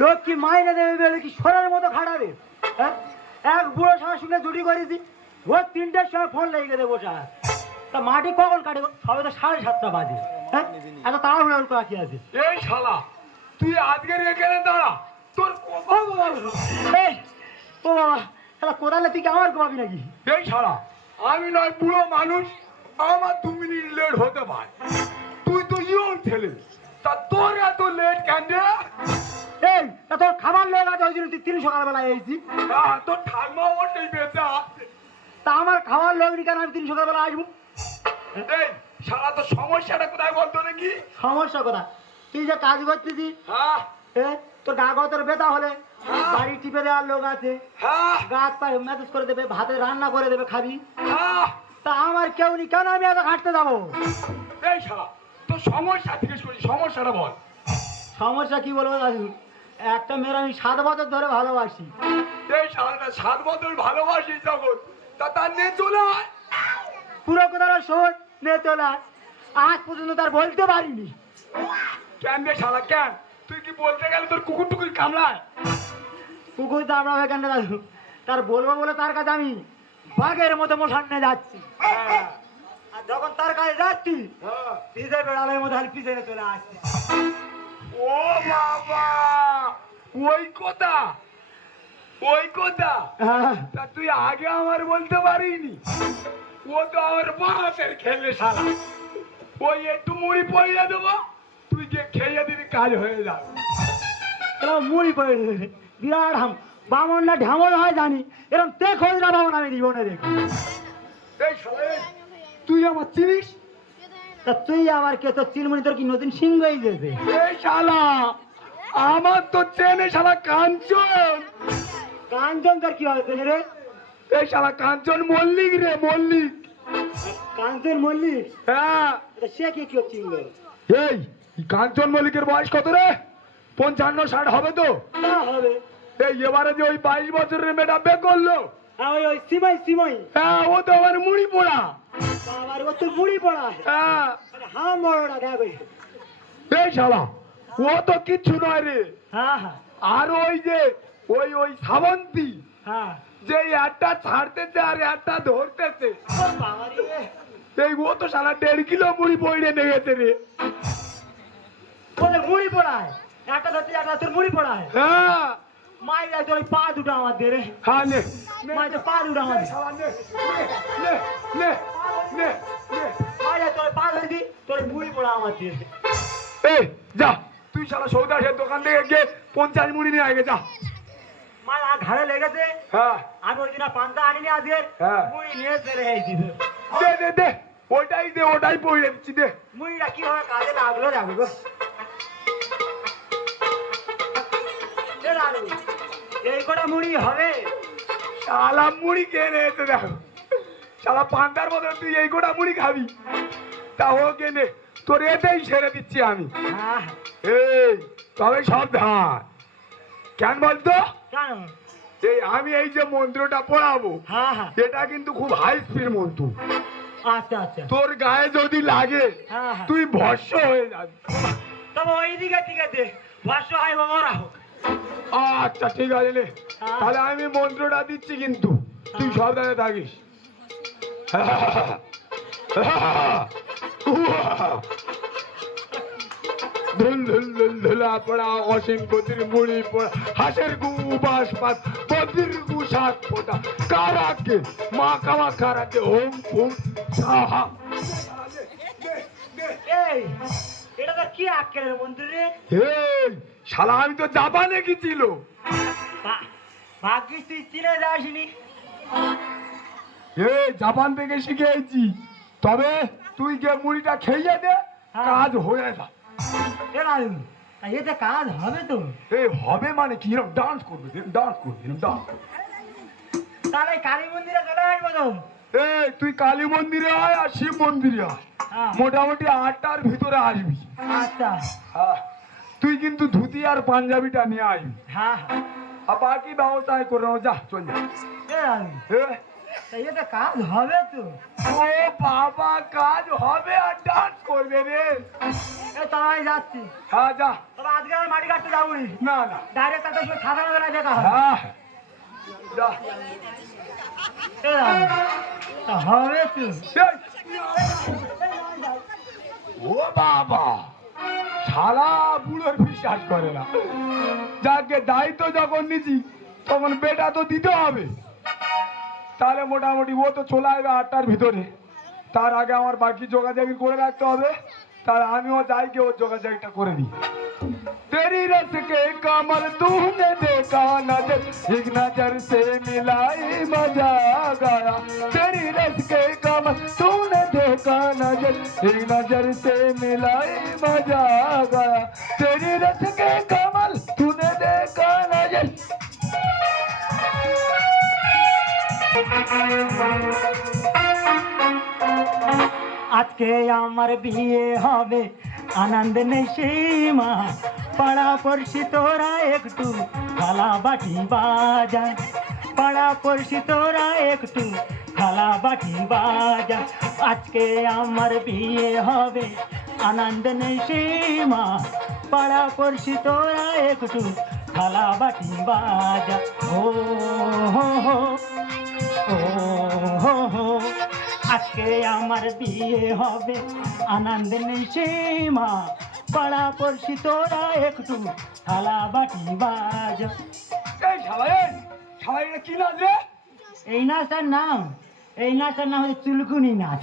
লোক কি মাইনে দেবে বলে কি সোনার মতো খাটাবে? হ্যাঁ, এক বুড়ো শালার সঙ্গে জুটি করেছি, ও 3টের সময় ফোন লেগে গেছে বসে আছে। তা মাটি কখন কাটে? সবে তো 7:30 বাজে। হ্যাঁ, এত তাড়াহুড়ো করা কি আছে? এই শালা তুই আজকের এখানে দাঁড়া, তোর কথা বলবো। এই ও বাবা, শালা কোদালে তুই কি আমার ঘুমাবি নাকি? এই শালা আমি নয় বুড়ো মানুষ, আমার 2 মিনিট লেট হতে পারে, তুই তো ইয়ং ছেলে, তা তোর এত লেট কেন রে? এই তা তোর খাবার লোক আছে, ওই জন্য তুই 3 সকালবেলায় এসেছি। তোর ঠাকমা ওটাই বেঁচে আছে। তা আমার খাবার লোক নি কেন আমি 3 সকালবেলা আসবো? এই শালা তো সমস্যাটা কোথায় বলতো নাকি? সমস্যা কথা, তুই যে কাজ করতেছিস, হ্যাঁ তোর গা গতর ব্যথা হলে বাড়ি টিপে দেওয়ার লোক আছে, হ্যাঁ গাছ পায়ে ম্যাসেজ করে দেবে, ভাতে রান্না করে দেবে, খাবি। হ্যাঁ। তা আমার কেউ নি, কেন আমি এত হাঁটতে যাবো? এই শালা তোর সমস্যা জিজ্ঞেস করি, সমস্যাটা বল। সমস্যা কি বলবো দাদু, একটা মেয়ের আমি 7 বছর ধরে ভালোবাসি। এই শালাটা 7 বছর ভালোবাসিস যখন, তা তার নিয়ে চলে আয়। পুরো কথা শোন, নিয়ে চলে আয়। আজ পর্যন্ত তার বলতে পারিনি। কেন রে শালা কেন? তুই কি বলতে গেলে তোর কুকুর টুকুর কামড়ায়? কুকুর দামড়াবে কেন দাদু? তার বলবো বলে তার কাছে আমি বাঘের মতো মশান্নে যাচ্ছি, হ্যাঁ আর যখন তার কাছে যাচ্ছি হ্যাঁ। পিছে বেড়ালের মতো খালি পিছনে চলে আসছে। ও বাবা, ওই কথা, ওই কথা। হ্যাঁ, তা তুই আগে আমার বলতে পারিনি? ও তো আমার বাসের খেলে শালা, ওই একটু মুড়ি পয়লা দেবো, তুই যে খেয়ে দিবি, কাজ হয়ে যাবে। এরকম মুড়ি পড়ে দেবে, বিরাট বামন না ঢামন হয় জানি, এরকম তে খোঁজ না বামন আমি জীবনে দেখি। এই শালা এই, তুই আমার চিনিস? তা তুই আমার কে? তোর চিনমনি তোর কি নতুন সিংহ হয়ে গেছে? এই শালা আমার তো চেনে শালা কাঞ্চন। কাঞ্চন তোর কি হবে রে? এই শালা কাঞ্চন মল্লিক রে, মল্লিক। কাঞ্চন মল্লিক? হ্যাঁ। তা সে কি কেউ চিনবে? এই কাঞ্চন মল্লিকের বয়স কত রে? 55-60 হবে তো? না হবে। এই এবারে যে ওই 22 বছরের মেয়েটা বে করলো, হ্যাঁ, ওই সিমাই সিমাই। হ্যাঁ ও তো আমার মুড়ি পোড়া। বাবার ও তোর বুড়ি পড়া। হ্যাঁ। হ্যাঁ, বড়টা দেখবে। এই শালা ও তো কিচ্ছু নয় রে। হ্যাঁ হ্যাঁ আর ওই যে ওই ওই শ্রাবন্তী, হ্যাঁ। যে একটা ছাড়তেছে আর একটা ধরতেছে, ও বাবা রে, এই ও তো শালা 1.5 কিলো মুড়ি পড়ে নিয়ে গেছে রে। ওদের মুড়ি পড়ায়, একটা ধরতে একটা তোর মুড়ি পড়ায়। হ্যাঁ মাই যায় তোর ওই পা দুটো আমার দে রে। হ্যাঁ নে মাই তো পা দুটো আমার দে। শালা নে নে নে নে নে। মাই যায় তোর পা ধরে দি, তোর মুড়ি পড়া আমার দে। এই যা তুই শালা সৌদাসের দোকান থেকে গিয়ে 50 মুড়ি নিয়ে আগে যা। মাই আর ঘাড়ে লেগেছে, হ্যাঁ আমি ওই দিন পান্তা আনিনি আজকে, হ্যাঁ। মুড়ি নিয়ে চলে এসেছি। দে দে দে, ওটাই দে, ওটাই পড়ে দিচ্ছি, দে। মুড়িটা কিভাবে কাজে লাগলো যাবে গো। এ দাদু, এই কটা মুড়ি হবে? শালা মুড়ি কে নিয়েছে দেখো, শালা পান্তার মতো তুই এই গোটা মুড়ি খাবি? তা ও কেনে, তোর এতেই সেরে দিচ্ছি আমি। হ্যাঁ। এই তবে সাবধান, কেন বলতো? কেন? এই আমি এই যে মন্ত্রটা পড়াবো, হ্যাঁ হ্যাঁ। এটা কিন্তু খুব হাই স্পিড মন্ত্র। আচ্ছা আচ্ছা। তোর গায়ে যদি লাগে হ্যাঁ হ্যাঁ। তুই ভস্য হয়ে যাবি। তবে ওই দিকে ঠিক আছে, ভাষ্য হয় বাবারা হোক। আচ্ছা ঠিক আছে নে, হ্যাঁ। তাহলে আমি মন্ত্রটা দিচ্ছি কিন্তু তুই সাবধানে থাকিস। ধুল ধুল ধুল ধুলা পড়া, অসীম গতির মুড়ি পড়া, হাসের গু বাস পাত, বদির গু সাত ফোটা, কারাকে মা কামা কারাকে ওম ফুম সাহা। এই এটা তো কি আক্কেলের মন্দির রে? এই শালা আমি তো জাপানে গেছিল। ভাগ্যিস তুই চিনে যাসনি। এই জাপান থেকে শিখে এসেছি, তবে তুই যে মুড়িটা খেয়ে দে, কাজ হয়ে যা। এ দাদু, এতে কাজ হবে তো? এই হবে মানে কি, এরকম ডান্স করবে, ডান্স করবে, ডান্স। তাহলে কালী মন্দিরে চলে আসবো তো? এই তুই কালী মন্দিরে আয় আর শিব মন্দিরে আয়, হ্যাঁ। মোটামুটি 8টার ভিতরে আসবি। আচ্ছা। হ্যাঁ, তুই কিন্তু ধুতি আর পাঞ্জাবিটা নিয়ে আসবি, হ্যাঁ হ্যাঁ। আর বাকি ব্যবস্থায় করে নেবো, যা চল যা। এ দাদু, এতে কাজ হবে তো? ও বাবা, কাজ হবে আর ডান্স করবে রে। এই তো আমি যাচ্ছি। হ্যাঁ যা। তবে আজকে আর মাটি কাটতে যাবো নি। না না। ডাইরেক্ট একটা সময় সাধারণ বেলা দেখা হবে। হ্যাঁ যা। এই দাদু, তা হবে তো। এই, ও বাবা শালা বুড়োর বিশ্বাস করে না। যাকে দায়িত্ব যখন নিছি তখন বেটা তো দিতে হবে। তাহলে মোটামুটি ও তো চলে আসবে 8টার ভিতরে। তার আগে আমার বাকি যোগাযোগ করে রাখতে হবে। তার আমিও যাই গিয়ে ওর যোগাযোগটা করে দিই। तेरी रस के कमल तूने देखा नजर एक नजर से मिलाई मजा आ गया। तेरी रस के कमल तूने देखा नजर एक नजर से मिलाई मजा आ गया। तेरी रस के कमल तूने देखा नजर। আজকে আমার বিয়ে হবে আনন্দ নেই সীমা, পাড়া পড়শি তোরা একটু থালা বাটি বাজা, পাড়া পড়শি তোরা একটু থালা বাটি বাজা। আজকে আমার বিয়ে হবে আনন্দ নেই সীমা, পাড়া পড়শি তোরা একটু থালা বাটি বাজা। ও হো হো, ও হো হো, আজকে আমার বিয়ে হবে আনন্দ নেই সীমা, পাড়া পড়শি তোরা একটু থালা বাটি বাজ। এই শালা এই শালা এটা কি নাচ রে? এই নাচটার নাম হচ্ছে চুলকুনি নাচ।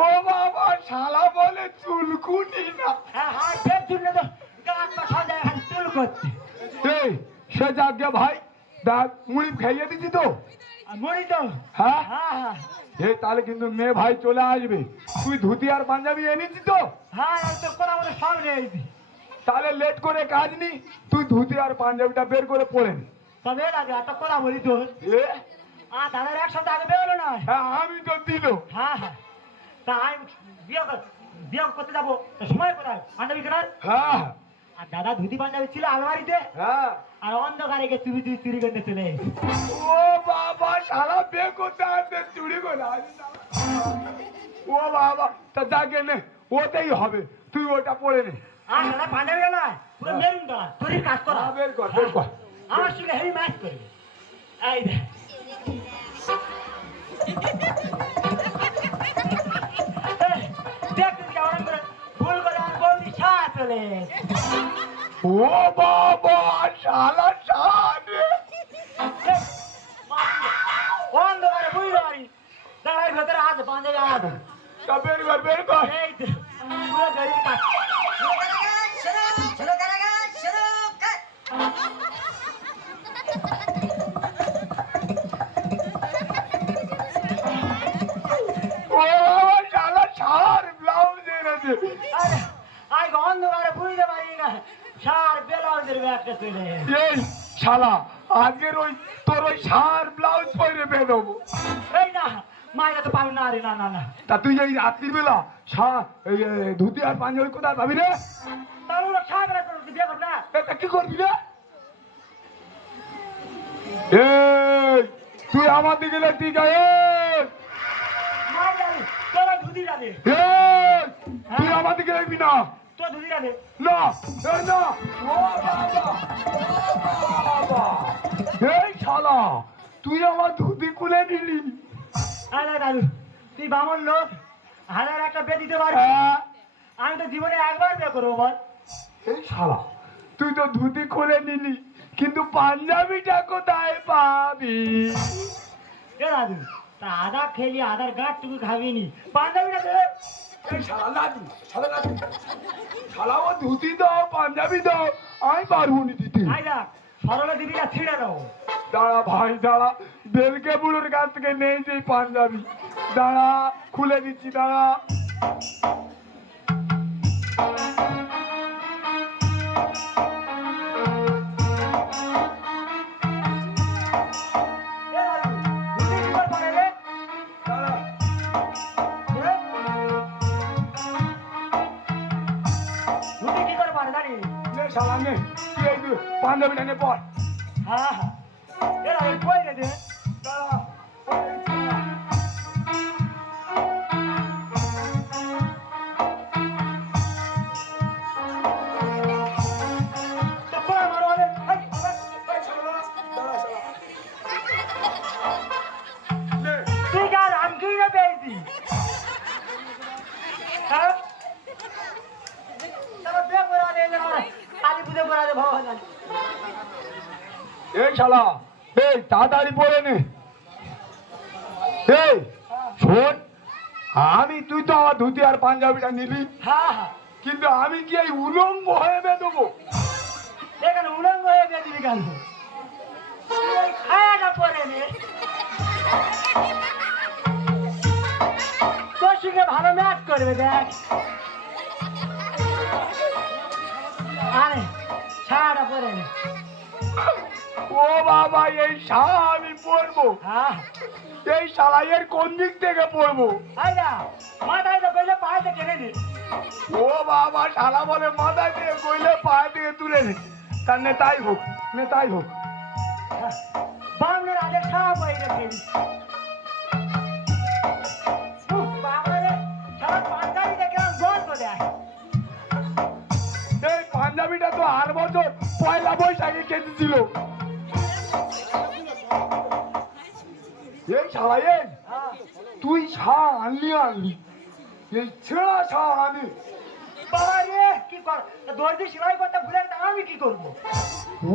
ও বাবা শালা বলে চুলকুনি না। হ্যাঁ হ্যাঁ, ফের চুল তো গান বা সজায় এখন চুল করছে। এই সে যাকে ভাই দেখ মুড়ি খাইয়ে দিচ্ছি তো। আর মরি তো। হ্যাঁ হ্যাঁ হ্যাঁ এই তাহলে কিন্তু মেয়ে ভাই চলে আসবে। তুই ধুতি আর পাঞ্জাবি এনেছি তো? হ্যাঁ, এই তো কোন আমাদের সব নিয়েছি। তাহলে লেট করে কাজ নি, তুই ধুতি আর পাঞ্জাবিটা বের করে পরে নে। তবে লাগে একটা কথা বলি তো, এ, দাদার এক সপ্তাহ আগে বেরোলো না। হ্যাঁ আমি তো দিল। হ্যাঁ হ্যাঁ, তা আমি বিয়ে করতে যাবো, তো সময় কোথায় পাঞ্জাবি কেনার? হ্যাঁ আর দাদা ধুতি পাঞ্জাবি ছিল আলমারিতে, হ্যাঁ। আর অন্ধকারে গিয়ে চুরি চুরি চুরি করতে চলে এসেছি। ও বাবা শালা বে করতে আসবে চুরি করে আসবে শালা। ও বাবা তা যাকে নে, ওতেই হবে, তুই ওটা পরে নে। আর দাদা পাঞ্জাবি না পুরো মেরুন কালার, চুরির কাজ করা। হ্যাঁ, বের কর বের কর। আমার সঙ্গে হেভি ম্যাচ করবে। এই দেখ, দেখ তুই কেমন করে ভুল করে আমার বৌদি ছাড় চলে এসেছে। ও বাবা শালা শালে। অন্ধকারে বুঝতে পারি দাঁড়াই ভেতরে আছে পাঞ্জাবি আছে। তা বের কর বের কর। এই তো পুরো গাড়ির কাজ। ও বাবা শালা ছাড় ব্লাউজ এনেছে। আরে আই অন্ধকারে বুঝতে পারি না, সার বেলাউজের ব্যাগটা চলে এসেছে। এই শালা আজকের ওই তোর ওই সার ব্লাউজ পরে বেরোবো। এই না মাইনা তো পাবি না রে, না না না। তা তুই এই রাত্রির বেলা ধুতি আর পাঞ্জাবি কোথায় পাবি রে? তাহলে সার বেলা করে বিয়ে করবে না। তা কি করবি রে? এই তুই আমার দিকে ঠিক আছে? মাই যাবে তোর ধুতি যাবে, এই তুই আমার দিকে দেখবি না। তোর ধুতি যাবে। না এই না। ও বাবা ও বাবা, এই শালা তুই আমার ধুতি খুলে নিলি। আরে দাদু, তুই বামন লোক, হাজার একটা বিয়ে দিতে পারবি? হ্যাঁ। আমি তো জীবনে একবার বিয়ে করবো বল। এই শালা তুই তো ধুতি খুলে নিলি, কিন্তু পাঞ্জাবিটা কোথায় পাবি? এ দাদু, তা আদা খেলি আদার গাঁটটুকু খাবিনি, পাঞ্জাবিটা দে। এই শালা লাদু শালা লাদু শালা ও ধুতি দাও পাঞ্জাবি দাও, আমি পারবো নি দিতে। আই দেখ সরলে দিবি না ছিঁড়ে দেবো। দাঁড়া ভাই দাঁড়া, বেলকে বুড়োর কাছ থেকে নেই যে পাঞ্জাবি। দাঁড়া খুলে দিচ্ছি দাঁড়া। এ দাদু, ধুতি কি করে পরে রে? দাঁড়া এ? ধুতি কি করে পরে জানি? নে শালা নে, তুই এই পাঞ্জাবিটা নে পর। হ্যাঁ হ্যাঁ, এ দাদু কই রে দে? দাঁড়া কালী পুজো করা দে ভগবান জানে। এই শালা এই তাড়াতাড়ি পরে নে। এই শোন, তুই তো আমার ধুতি আর পাঞ্জাবিটা নিলি, হ্যাঁ হ্যাঁ, কিন্তু আমি কি এই উলঙ্গ হয়ে বেঁধবো? এখানে উলঙ্গ হয়ে গেছিলি কেন? এই খায়াটা পরে নে, তোর সঙ্গে ভালো ম্যাচ করবে দেখ। আরে ছায়াটা পরে নে। ও বাবা, এই শালা আমি পরবো? হ্যাঁ, এই শালা এর কোন দিক থেকে পরবো? আই না মাথায় তো কইলে পায়ে টেনে নে। ও বাবা, শালা বলে মাথায় থেকে কইলে পায়ে থেকে তুলে নে। তার নেতাই হোক, নেতাই হোক। বাংলার আগে ছায়া পড়ে গেছে। বাংলারে ছায়া পাঞ্জাবি দেখে গর্ব দেয়। এই পাঞ্জাবিটা তো আর বছর পয়লা বৈশাখে কেটেছিল। এই শালা এই, তুই ছাড় আনলি আনলি, এই ছেঁড়া ছাড় আনি। বাবা রে কি কর, দর্জি সেলাই করতে ভুলে গেছে, আমি কি করবো?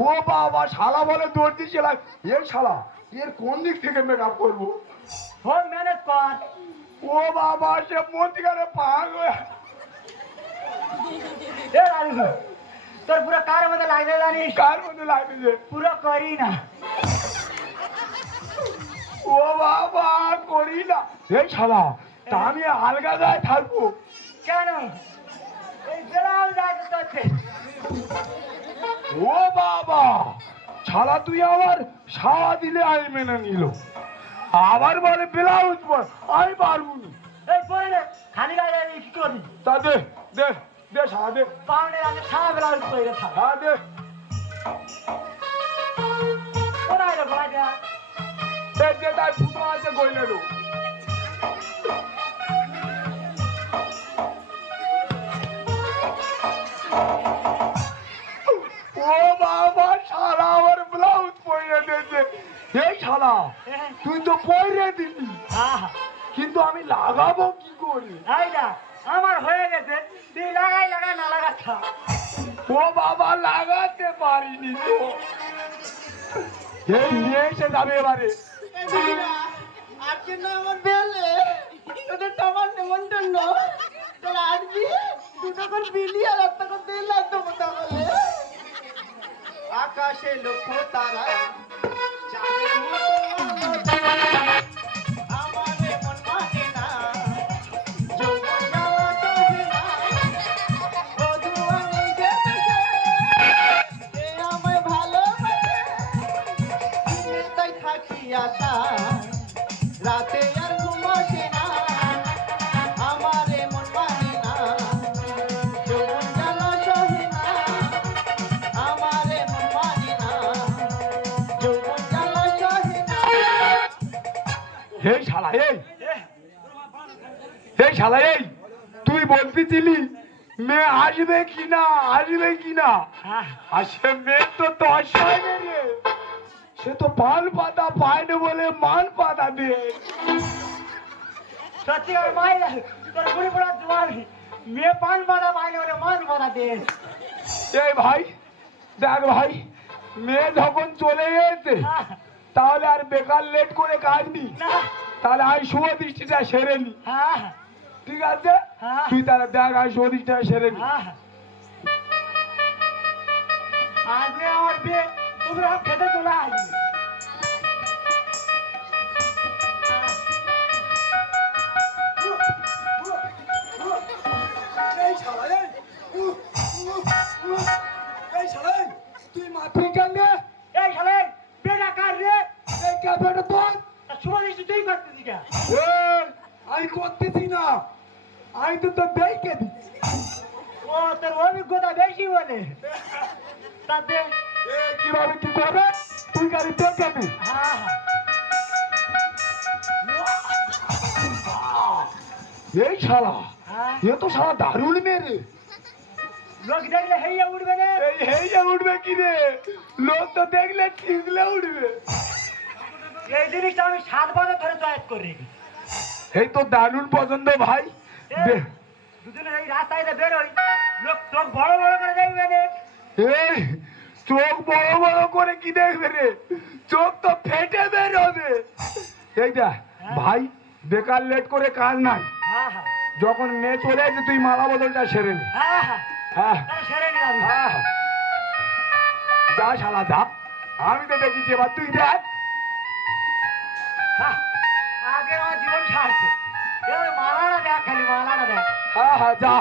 ও বাবা, শালা বলে দর্জি সেলাই। এই শালা এর কোন দিক থেকে মেকআপ করবো? হোম ম্যানেজ কর। ও বাবা, সে মন্দিরে পাগ হয়ে। এ রাজু, তোর পুরো কার মধ্যে লাগবে জানিস? কার মধ্যে লাগবে? পুরো করি না। ও বাবা, করি না। এই শালা তা আমি আলগা গায়ে থাকবো কেন? এই বেড়াও যায় তো তোর। ও বাবা, শালা তুই আবার সাওয়া দিলে আমি মেনে নিল, আবার বলে ব্লাউজ পর। আমি পারবো না। এই পরে রে খালি গায়ে আমি কি করি? তা দে দে দে, শালা দে। পাউন্ডের আগে সারা বেলা পরে থাক। হ্যাঁ দে। ওরাই রে ভাইটা। এই যে তাই ফুটো আছে গইলে লো। ও বাবা, শালা আমার ব্লাউজ পরে দিয়েছে। এই শালা তুই তো পরে দিলি, হ্যাঁ, কিন্তু আমি লাগাবো কি করে? এইটা আমার হয়ে গেছে, তুই লাগাই লাগা না লাগাচ্ছা। ও বাবা, লাগাতে পারিনি তো। এই নিয়ে এসে যাবে এবারে। আজকে না আমার বেলে তোদের তোমার নেমন্তন্ন তোরা আসবি, দুটো করে বিলি আর একটা করে তেল লাগতো তাহলে। আকাশে লক্ষ তারা চাঁদের মতো আমারে মন মানে না, যৌবন জ্বালা সহে না, বধুয়া নেই যে দেশে, যে আমায় ভালোবাসে, দিনে তাই থাকি আশা, রাতে আর ঘুম আসে না, আমারে মন মানে না, যৌবন জ্বালা সহে না, আমারে মন মানে না, যৌবন জ্বালা সহে না। এই শালা এই শালা এই, তুই বলতেছিলি মেয়ে আসবে কিনা, আসবে কিনা? হ্যাঁ, আর সে মেয়ে তো দশ হয়নি রে, সে তো পান পাতা পায়নি বলে মান পাতা দে। সত্যি আর মাই তোর বুড়ি বুড়া জোয়ারি মেয়ে পান বাঁধা পাইনি বলে মান বাঁধা দে। এই ভাই দেখ ভাই, মেয়ে যখন চলে গেছে হ্যাঁ, তাহলে আর বেকার লেট করে কাজ নি, না, তাহলে আমি শুভ দৃষ্টিটা সেরে নি। হ্যাঁ, ঠিক আছে, হ্যাঁ। তুই তাহলে দেখ আমি শুভ দৃষ্টিটা সেরে নি। হ্যাঁ, আজকে আমার বিয়ে তোমরা খেতে চলে আসবি। এই শালা এই শালা তুই মাথি কেন রে? এই শালে বেটা কার রে? এই ক্যাফেটা তোর? সুভাষিস তুই করতেছি কে? এই, আমি করতেছি না, আমি তো তোর দেখে দিচ্ছি। ও তোর অভিজ্ঞতা বেশি বলে তাতে। কিভাবে কি করবে তুই গাড়ি দেখে দি। হ্যাঁ, এই শালা হ্যাঁ, এ তো শালা দারুণ মেরে। লোক দেখলে হেইয়া উঠবে রে। এই হেইয়া উঠবে কি রে, লোক তো দেখলে ঠিকলে উঠবে। এই জিনিসটা আমি 7 বছর ধরে চয়েস করি। এই তো দারুণ পছন্দ ভাই। দুজনে এই রাস্তায় বেরোই লোক চোখ বড় বড় করে দেখবে রে। এই চোখ বড় বড় করে কি দেখবে রে? চোখ তো ফেটে বের হবে। এইটা ভাই বেকার লেট করে কাজ নাই। হ্যাঁ হ্যাঁ যখন মেয়ে চলে এসে তুই মালা বদলটা সেরে নে। হ্যাঁ হ্যাঁ হ্যাঁ তাহলে সেরে নি দাদু। হ্যাঁ যা শালা যা, আমি তো দেখেছি, এবার তুই দেখ। হ্যাঁ আগে আমার জীবন সারছে, এবার মালাটা দেখ, খালি মালাটা দেখ। হ্যাঁ হ্যাঁ যা।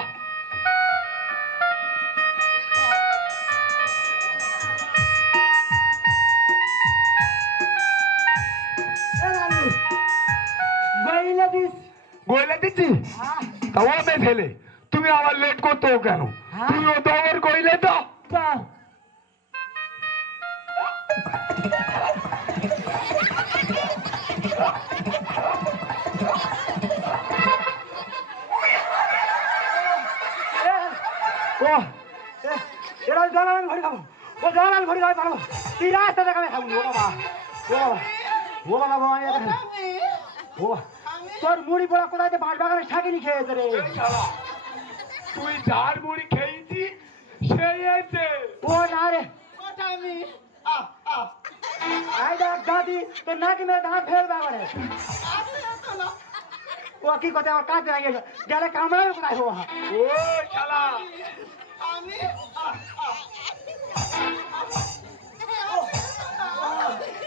এ দাদু গইলে দিস। গইলে দিচ্ছি হ্যাঁ তা ও মেয়ে ছেলে, তুমি আবার লেট করতো কেন? হ্যাঁ। তুমিও তো আমার গইলে দাও। বাহ, ও এরা জল আমি ভরি খাবো, ও জল আমি ভরি খাবো পারবো, তুই রাস্তা দেখাবে খাবো। ও বাবা ও বাবা ও বাবা বাবা এ দেখেন। আমি ও তোর মুড়ি পোড়া কোথায় বাঁশ বাগানে ছাকিনি খেয়েছে রে। এই শালা, তুই যার মুড়ি খেয়েছি সেই এসে। ও না রে, ওটা আমি আই দেখ দাদি তোর নাকি মেরে ধান ফেলবে আমারে। আসলে তো না ও কি কথা আমার কাছে লাগে গেলে কামড়াবে কোথায় ও। ও শালা, আমি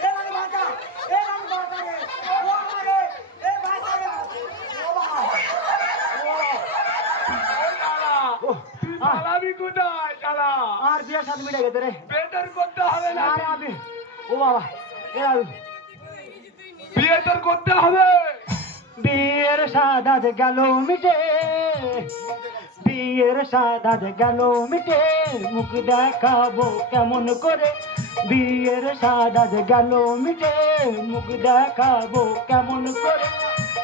এ মানে বাঁচা, এ মানে বাঁচা রে, ও আমারে, এ বাঁচা রে, ও বাবা, শালা, ও তুই পালাবি কোথায় শালা? আর বিয়ের সাথে মিটে গেছে রে। বেটার করতে হবে না। আরে আমি ও বাবা এ আমি বিয়ে তোর করতে হবে। বিয়ের সাদাত গেল মিটে, বিয়ের সাদাত গেল মিটে, মুখ দেখাবো কেমন করে, বিয়ের সাদাত গেল মিটে, মুখ দেখাবো কেমন করে,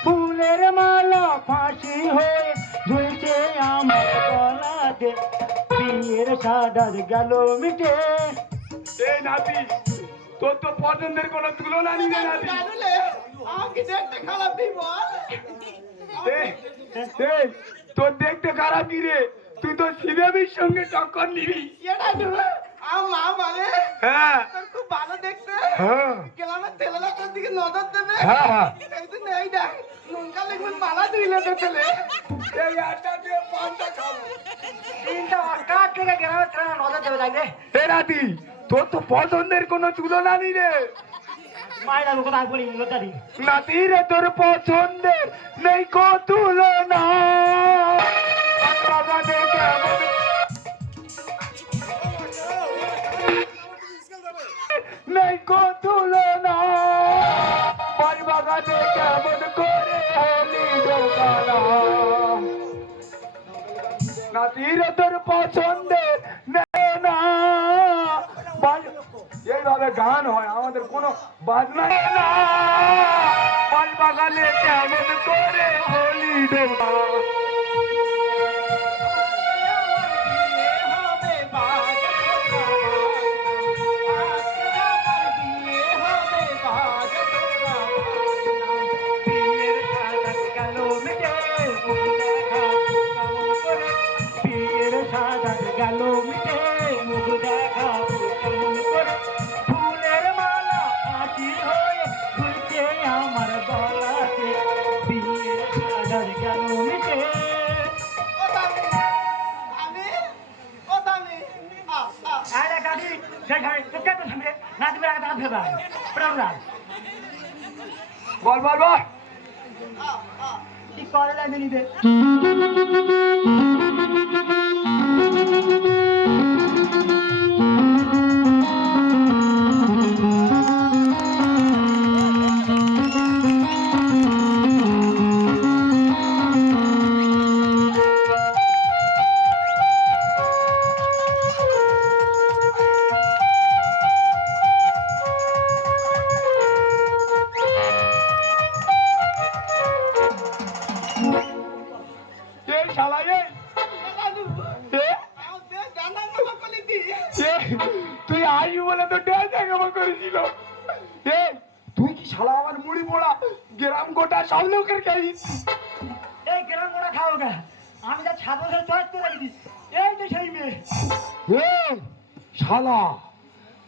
ফুলের মালা ফাঁসি হয়ে ঝুলছে আমার গলাতে, বিয়ের সাদাত গেল মিটে। এই নাতি, তোর তো পছন্দের কোনো তুলনা নেই রে নাতি। জানলে আমাকে দেখতে খারাপ দিই বল এই, এই, তোর দেখতে খারাপ কি রে? তুই তো শ্রীদেবীর সঙ্গে টক্কর নিবি। এটা তুমি মা মানে হ্যাঁ তোর খুব ভালো দেখতে হ্যাঁ গেলাম ছেলেরা তোর দিকে নজর দেবে হ্যাঁ হ্যাঁ। এই তো নেই দেখ নুনকা লেগুন পালা দিলে তো ছেলে এই আটটা দিয়ে পান্তা খাবো। তিনটা কাঠ থেকে গ্রামের ছেলেরা নজর দেবে দেখবে। এ নাতি, তোর তো পছন্দের কোনো তুলনা নেই রে। মায়েরা কোথায় বলি দাদি। নাতি রে, তোর পছন্দের নেই কো তুলনা। বাগানে কেমন নেই কো তুলনা, বাড়ি বাগানে কেমন করে হলি দোকানা। নাতি রে, তোর পছন্দের নেই না। এইভাবে গান হয়, আমাদের কোনো বাজনা না। বাড়ি বাগানে কেমন করে হলি দোকানা। বিয়ের সাদাত গেল মিটে, মুখ দেখাবো কেমন করে, বিয়ের সাদাত গেল মিটে, মুখ দেখাবো কেমন করে, ফুলের মালা ফাঁসি হয়ে ঝুলছে আমার গলাতে, বিয়ের সাদাত গেল মিটে। আরে কাদি সেখানে তোকে তো সামনে না দিবে আগে দাঁত ফেলবা প্রোগ্রাম বল বল বল। কি করে লাগে নিবে। এই শালা এই, তুই আইবি বলে তো ড্যান্স একেবারে করেছিল। এই তুই কি শালা আমার মুড়ি পোড়া গ্রাম গোটা সব লোকের খাইছিস। এই গ্রাম মোড়া খাও গা, আমি যা ছাত্র চয়েস করে দিস এই তো সেই মেয়ে। এই শালা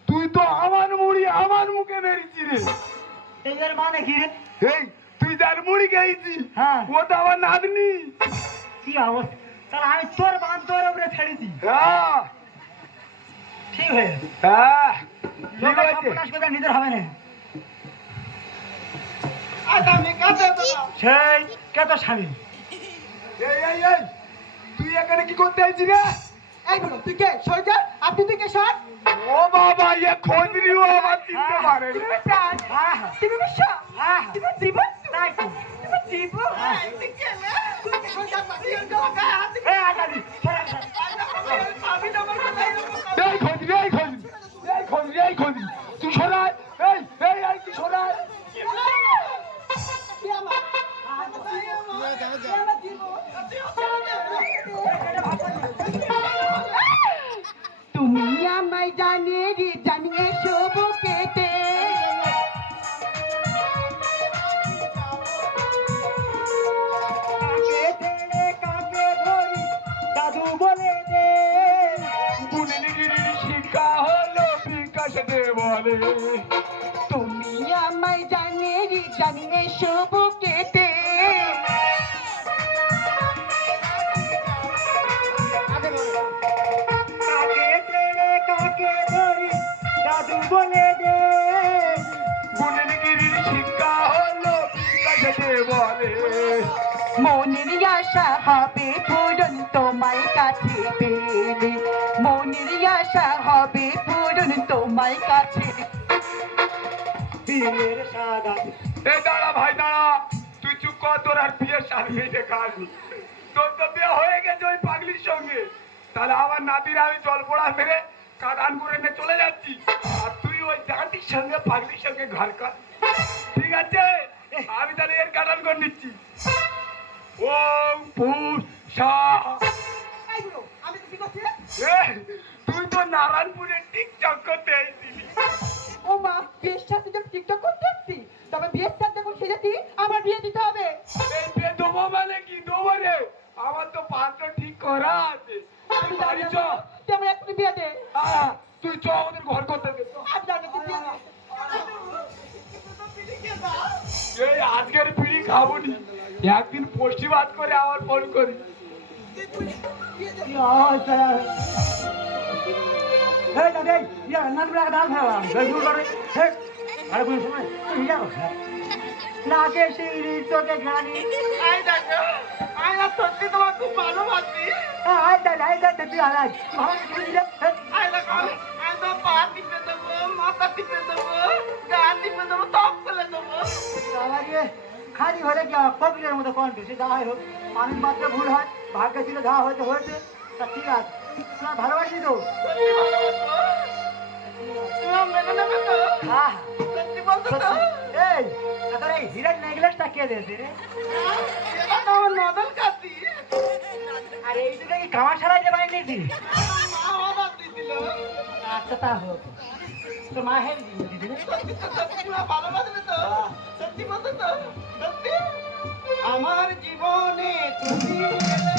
তুই তো আমার মুড়ি আমার মুখে মেরেছি রে। এদের মানে কি রে? এই তুই যার মুড়ি খেয়েছি হ্যাঁ। ও তো আমার নাতনি। কি অবস্থা? তাহলে আমি তোর বান তোর উপরে ছেড়েছি। হ্যাঁ ঠিক হয়েছে। হ্যাঁ ঠিক লোকের আছে। সর্বনাশ করে নিজের হবে না। আজ আমি কাছে পেলাম। সেই কে তোর স্বামী? এই এই এই তুই এখানে কি করতে আইছিস রে? এই বলো তুই কে সরকার আপনি তুই কে সর ও বাবা এ খোঁজরিও আমার চিনতে পারে রে। হ্যাঁ হ্যাঁ তুমি বিশ্বা হ্যাঁ তুমি জীবন তাই তো। তুমি জীবন তুই কে না তুই কে সরকার পাঠিয়ে গেল গায়ে হাত দিয়ে এই আজাদি আমি তো আমার কথা এই খোঁজরি এই খোঁজরি এই খোঁজরি এই খোঁজরি তুই সরাই এই এই এই তুই সরাই। তুমি আমায় জানিয়ে সব কেটে কাকে ছেড়ে কাকে ধরি দাদু বলে দে। বুনিগিরির শিক্ষা হলো বিকাশ দে বলে। তুমি আমায় জানিয়ে সব কেটে কাকে ছেড়ে কাকে ধরি দাদু বলে দে। বুনিগিরির শিক্ষা হলো বিকাশ দে বলে। মনের আশা হবে পূরণ তোমার কাছে পেলে মনের আশা হবে পূরণ তোমার কাছে বিয়ের সাগাত এই দাঁড়া ভাই দাঁড়া তুই চুপ কর তোর আর বিয়ের শাড়ি দেখা আসবি। তোর তো বিয়ে হয়ে গেছে ওই পাগলির সঙ্গে। তাহলে আমার নাতির আমি জল পোড়া মেরে কাটান করে নিয়ে চলে যাচ্ছি আর তুই ওই জাতির সঙ্গে পাগলির সঙ্গে ঘর কর। ঠিক আছে আমি তাহলে এর কাটান করে নিচ্ছি। ওম ভূর শাহ। আমি তো কি করছি এই, তুই তো নারায়ণপুরে টিকটক করতে এসেছিলি। ও মা বিয়ের সাথে যখন টিকটক করতে আসছি তবে বিয়ের সাথে যখন সেজেছি আমার বিয়ে দিতে হবে এই বিয়ে দেবো মানে কি দেবো রে? আমার তো পাত্র ঠিক করা আছে। আমি তুই বাড়ি জানি চ। তুই আমার এখনই বিয়ে দে হ্যাঁ, তুই চ আমাদের ঘর করতে দে। আমি জানি তুই বিয়ে দে এই আজকের বিড়ি খাবনি একদিন পশ্চিমাত করে আবার ফোন করি। কি অবস্থা? এই দাদা ইয়া নানবরা দাল খাওয়া বেগুন করে হে আরে কোন সময় তুই ইয়া নাকে শিরি তোকে গানি আই দেখো আই না সত্যি তোমার খুব ভালোবাসি আই দাদা তুই আলাজ ভালো করে দিলে আই দেখো আই তো পা টিপে দেবো মাথা টিপে দেবো গা টিপে দেবো সব করে দেবো আমাকে খালি হলে কি কপিলের মতো কণ্ঠ সে যা হয় হোক মানুষ মাত্র ভুল হয় ভাগ্যে ছিল যা হয়েছে হয়েছে তা ঠিক আছে তোমার ভালোবাসি তো সত্যি ভালোবাসো তুমি আমার মেনে নেবে তো হ্যাঁ সত্যি বলছো তো এই তোর এই হিরের নেকলেসটা কে দিয়েছে রে? এটা তো আমার নদল কাছি আর এইটা কি কামার সারাই যে বানিয়ে নিয়েছি মা অর্ডার দিছিল আচ্ছা তা হোক তোর মা হেল দিয়েছি রে সত্যি তো সত্যি তুমি আমায় ভালোবাসবে তো সত্যি বলছো তো সত্যি আমার জীবনে তুমি এলে